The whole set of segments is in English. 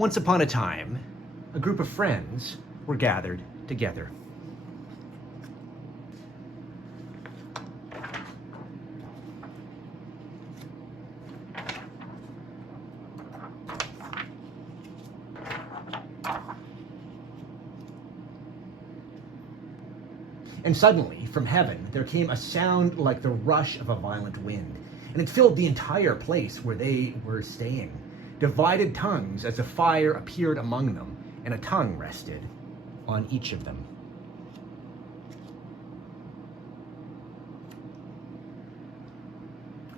Once upon a time, a group of friends were gathered together. And suddenly, from heaven, there came a sound like the rush of a violent wind, and it filled the entire place where they were staying. Divided tongues as a fire appeared among them, and a tongue rested on each of them.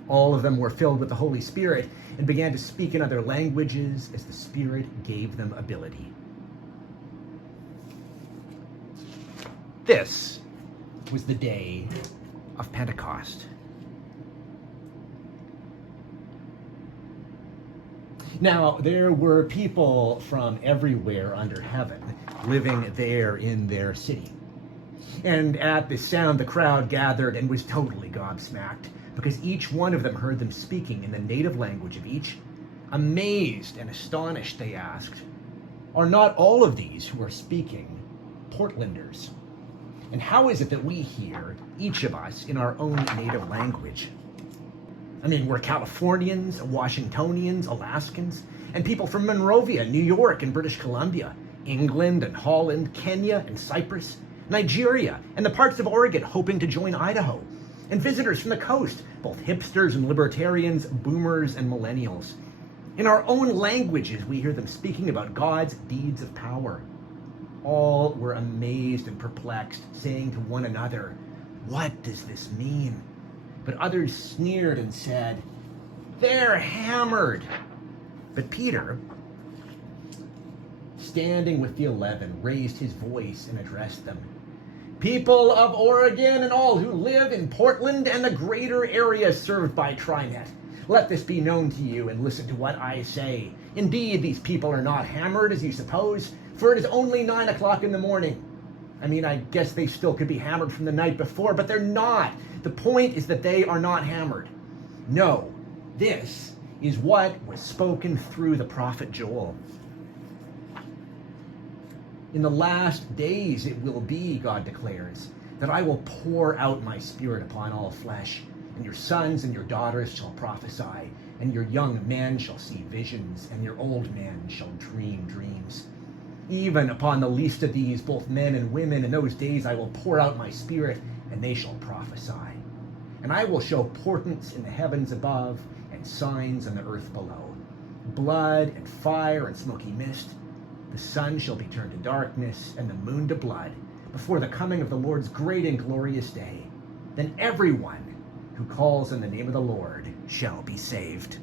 All of them were filled with the Holy Spirit and began to speak in other languages as the Spirit gave them ability. This was the day of Pentecost. Now, there were people from everywhere under heaven living there in their city. And at this sound, the crowd gathered and was totally gobsmacked, because each one of them heard them speaking in the native language of each. Amazed and astonished, they asked, "Are not all of these who are speaking Portlanders? And how is it that we hear, each of us, in our own native language?" I mean, we're Californians, Washingtonians, Alaskans, and people from Monrovia, New York, and British Columbia, England and Holland, Kenya and Cyprus, Nigeria, and the parts of Oregon hoping to join Idaho, and visitors from the coast, both hipsters and libertarians, boomers and millennials. In our own languages, we hear them speaking about God's deeds of power. All were amazed and perplexed, saying to one another, "What does this mean?" But others sneered and said, "They're hammered." But Peter, standing with the 11, raised his voice and addressed them. "People of Oregon and all who live in Portland and the greater areas served by TriNet, let this be known to you and listen to what I say. Indeed, these people are not hammered as you suppose, for it is only 9 o'clock in the morning. I mean, I guess they still could be hammered from the night before, but they're not. The point is that they are not hammered. No, this is what was spoken through the prophet Joel. In the last days it will be, God declares, that I will pour out my Spirit upon all flesh, and your sons and your daughters shall prophesy, and your young men shall see visions, and your old men shall dream dreams. Even upon the least of these, both men and women, in those days I will pour out my Spirit, and they shall prophesy. And I will show portents in the heavens above, and signs on the earth below. Blood and fire and smoky mist. The sun shall be turned to darkness, and the moon to blood, before the coming of the Lord's great and glorious day. Then everyone who calls on the name of the Lord shall be saved."